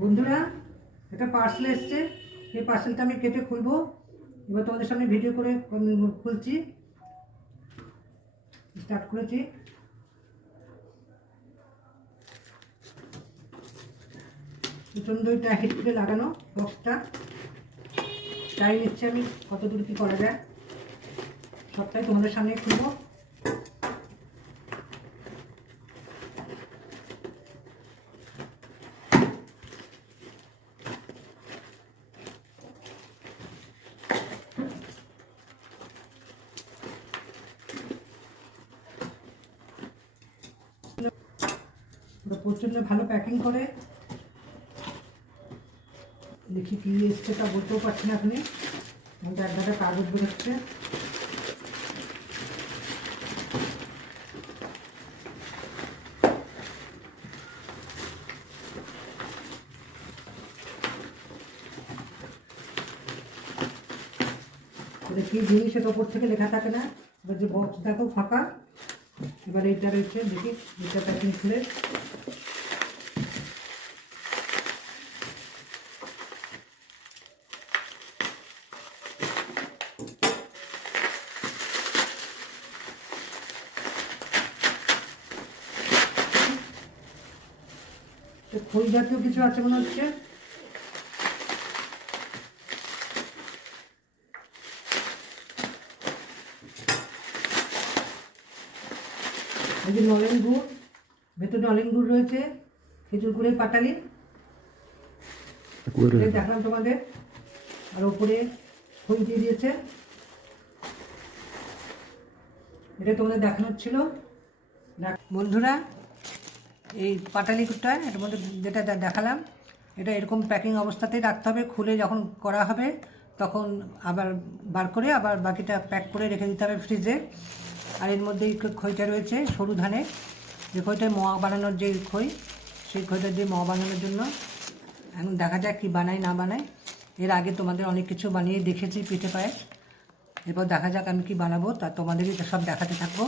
বন্ধুরা, একটা পার্সেল এসছে। এই পার্সেলটা আমি কেটে খুলবো। এবার তোমাদের সামনে ভিডিও করে খুলছি। স্টার্ট করেছি। প্রচণ্ড এটা হিট করে লাগানো বক্সটা। ট্রাই নিচ্ছি আমি কত দূর কী করা যায়, সবটাই তোমাদের সামনে খুলবো। প্রচণ্ড ভালো প্যাকিং করে। দেখি কি এসছে তা বলতেও পারছি না এখনই। এক ধারে কাগজ বেরোচ্ছে। কি জিনিস এটা ওপর থেকে লেখা থাকে না। এবার যে বক্স দেখো ফাঁকা। এবার এইটা রয়েছে, দেখি এটা প্যাকিং খুলে। খই জাতীয় কিছু আছে মনে হচ্ছে। এই যে নলেন গুড়, ভেতরে নলেন গুড় রয়েছে, খেজুর গুড়ের পাটালি দেখলাম তোমাদের। আর ওপরে খই দিয়ে দিয়েছে, এটা তোমাদের দেখানো ছিল। বন্ধুরা, এই পাটালিটা এর মধ্যে যেটা দেখালাম, এটা এরকম প্যাকিং অবস্থাতেই রাখতে হবে। খুলে যখন করা হবে তখন আবার বার করে আবার বাকিটা প্যাক করে রেখে দিতে হবে ফ্রিজে। আর এর মধ্যে খইটা রয়েছে সরু ধানের, যে খইটা মোয়া বানানোর যে খই, সেই খইটা দিয়ে মোয়া বানানোর জন্য। এখন দেখা যাক কী বানাই না বানাই। এর আগে তোমাদের অনেক কিছু বানিয়ে দেখেছি পিঠে পায়েস। এরপর দেখা যাক আমি কি বানাবো, তা তোমাদেরই সব দেখাতে থাকবো।